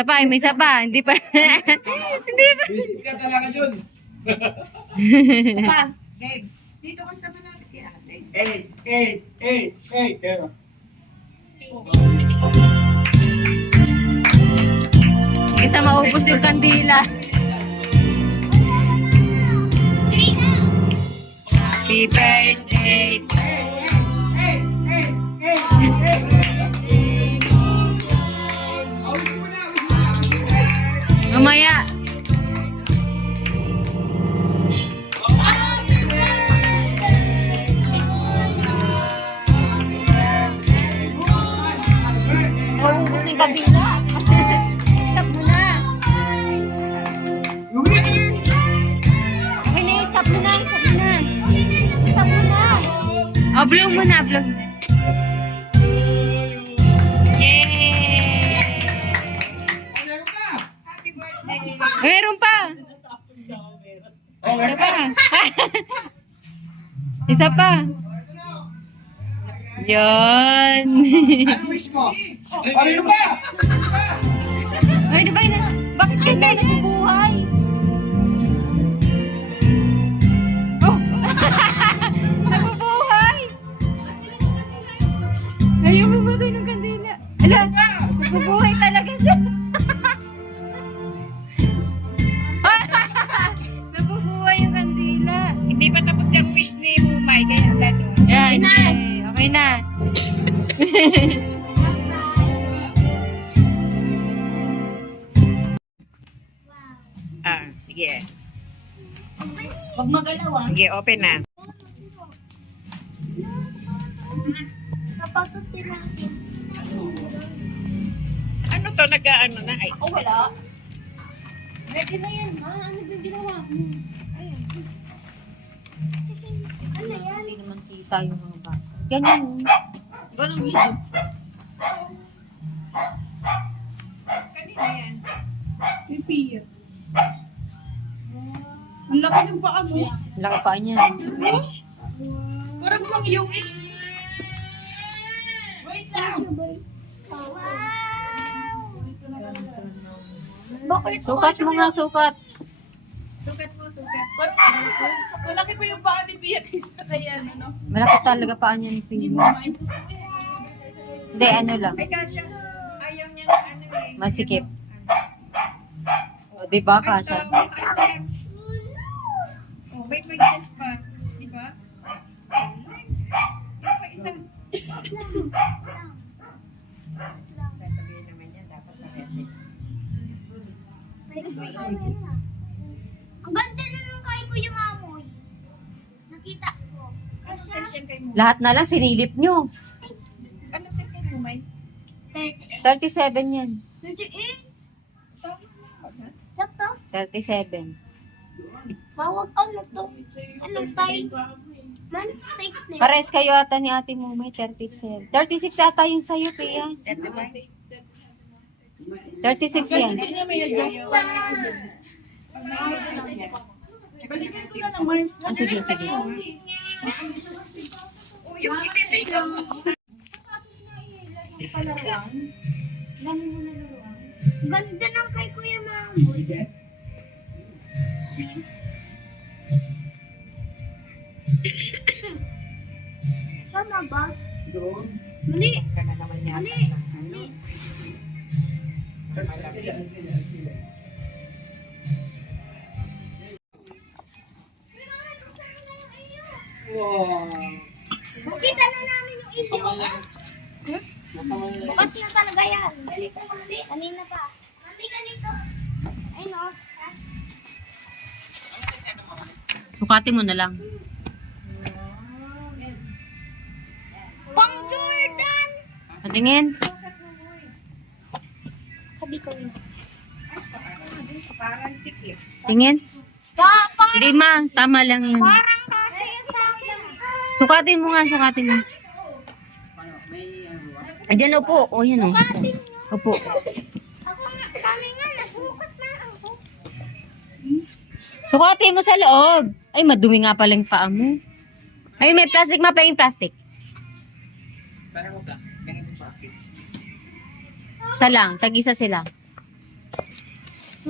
Isa pa, may isa pa. Hindi pa. Hindi pa. Visit ka talaga, Jun. Isa pa. Dave, dito ka sa malapit kay ate. Kaya. Isa maubos yung kandila. Happy birthday. Mamaya. Maubos na yung kabila. Stop mo na. Okay na, stop mo na. Stop mo na. Stop mo na. Oh, blow mo na, blow. Yay! Happy birthday. Meron pa. Isa pa. Isa pa. Yan. Ano wish mo? Ano ba? Ay, di ba yun? Bakit ka na nagbubuhay? Oh! Nagbubuhay! Ayaw mabuhay ng kandila. Ala, nagbubuhay talaga siya. Nabubuhay yung kandila. Hindi pa tapos yung wish ni Mumay, kaya gano'n. Yan, okay na. Sige. Huwag magalaw ah. Sige, open na. Napasok din natin. Ano to? Nag-ano na? Ay, Oh, wala. Ready na yan, ha? Ano ba yung ginawa mo? Ayun. Ano yan? Hindi naman kita yung mga bata. Ganyan. Ganun video. kanina yan. Pipir. Ang laki ng paa mo. Laki pa niya. Parang mang yung is. Wait lang. Wow! Bakit? Sukat mo nga, sukat. Sukat mo, sukat. Malaki pa yung paa ni Pia kaysa kaya ano. Malaki talaga pa niya ni Hindi Pino. mo mind. Hindi, ano lang. Ay, kasya. Ayaw niya ng ano eh. Masikip. O, di ba, Kasha? Oh, wait, chest pa. Di ba? Yung pa isang... Sasabihin naman yan, dapat na-reset. Ang ganda na nung kay Kuya Mamoy. Nakita ko. Ano saan siya kay Mumay? Lahat na lang, sinilip nyo. Ano saan kay Mumay? 38. 37 yan. 38? Tama na. Sakto? 37. Bawag ano to? Anong size? Man, size na. Pares kayo ata ni ate mo, may 37. 36 ata yung sa'yo, Pia. 36 yan. Hindi niya may adjust. Balikan ko na ng Mars na. Ah, sige, sige. Oh, yung ititig lang. Ganda ng kay Kuya Mamoy. Tama ba? Mali. Ka na naman yata. Mali. Mali. Makita na namin yung iyo. Bukas na talaga yan. Ganito mali. Kanina pa. Mali ganito. Ay no. Sukatin mo na lang. Pang Jordan! Patingin. Sabi ko yun. Parang sikip. Tingin. Parang Hindi ma, tama lang yan. kasi sa akin. Sukatin mo nga, sukatin mo. Ayan, upo. O, yan o. Upo. Ako nga, kami nga, nasukat na ako. Sukatin mo sa loob. Ay, madumi nga pala yung paa mo. Ay, may plastic, mapahing plastic. Parang mo plastic. Ganyan mo plastic. Isa lang, tag-isa sila. Ay,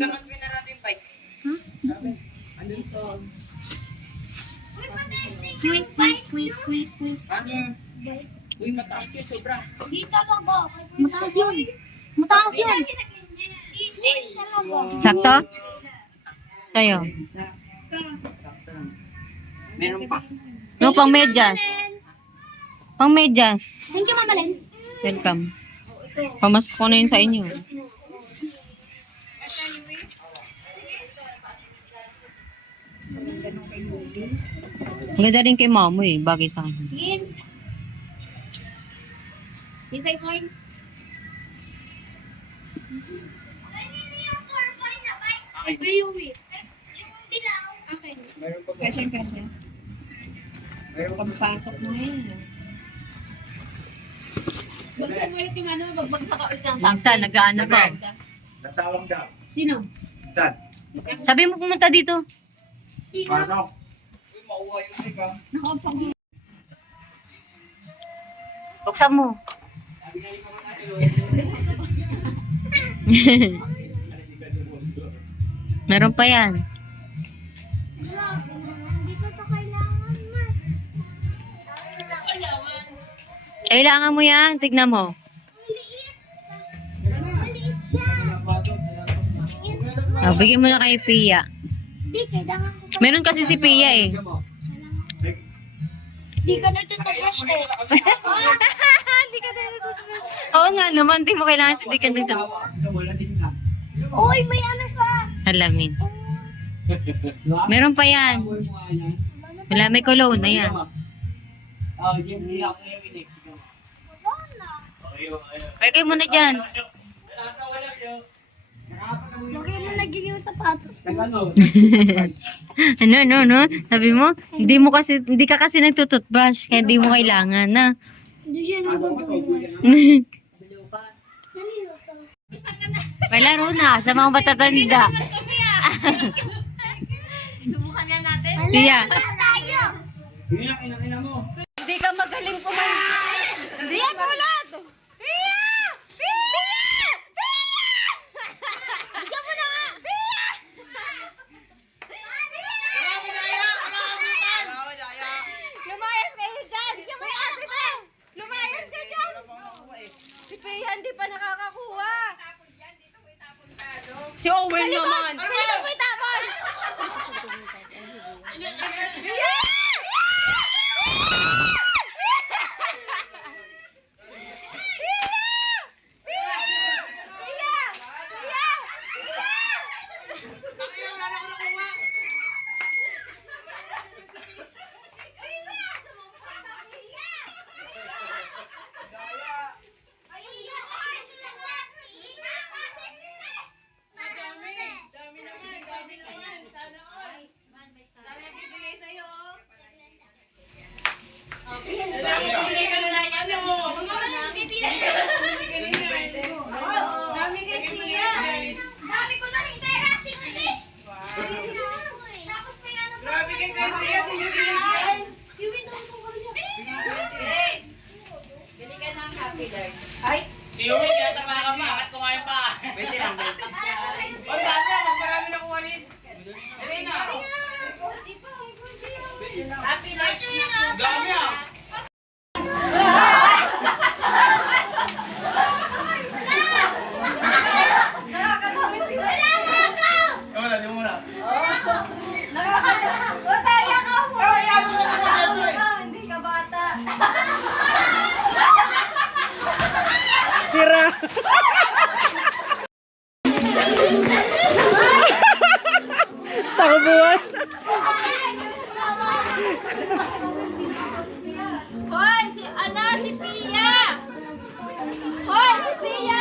saan ang pinara natin yung bike? Ano? Uy, mataas yun, sobra. Dito lang ba? Mataas yun. Mataas yun. Sakto? Sa'yo. Meron pa. No, pang medyas. Pang medyas. Thank you, Mama Len. Welcome. Pamasko ko na yun sa inyo. Ang ganda rin kay mamo eh. Bagay sa akin. Isay mo yun. Ito yung dilaw. Okay. Meron pa ba? Kasya. Meron pa ba? Pagpasok mo yun. Bagsak mo ulit yung ano, bagbagsak ka ulit ang Minsan, nag-ano pa. Natawag daw. Sino? Saan? Sabi mo pumunta dito. Pasok. Uy, mauwa yung mic ah. Nakaupa mo. Buksan mo. Meron pa yan. Hindi ko ito kailangan, ma. Kailangan mo yan. Tignan mo. Maliit siya. Bigyan mo na kay Pia. Hindi, kailangan ko pa. Meron kasi si Pia eh. Hindi ka natutubrush eh. Oo nga naman. Di mo kailangan sa di ka dito. Uy, may ano pa. Salamin. Meron pa yan. Wala, may cologne na yan. Wala na. Lagay mo na dyan. Lagay mo na dyan yung sapatos. Ano? Sabi mo, hindi ka kasi nagtututbrush, kaya hindi mo kailangan na. Hindi siya natutubrush. May laro na sa mga matatanda. Subukan nga natin. Pia. Tayo. Hindi ka magaling kumanta. Hindi yan bulat. Pia! Pia! Pia! Bigyan mo na nga. Pia! Lumayas kayo dyan. Bigyan mo yung ate mo. Lumayas ka dyan. Si Pia hindi pa nakakakuha. Si Owen naman. Sino mo itapon? Dami ko na rin pera, 60. Tapos may ano pa. Grabe kay Kuya, tingnan. Bili ka ng Happy Dart. Iuwi, kaya tama ka pa. Bakit kumain pa? Pwede lang. Ang dami ah, marami na kuha rin. Dali na. Happy Dart. Ang dami ah. Wala, di mo na. Hindi ka bata. Takbuhan. Hoy, si Pia! Hoy, si Pia!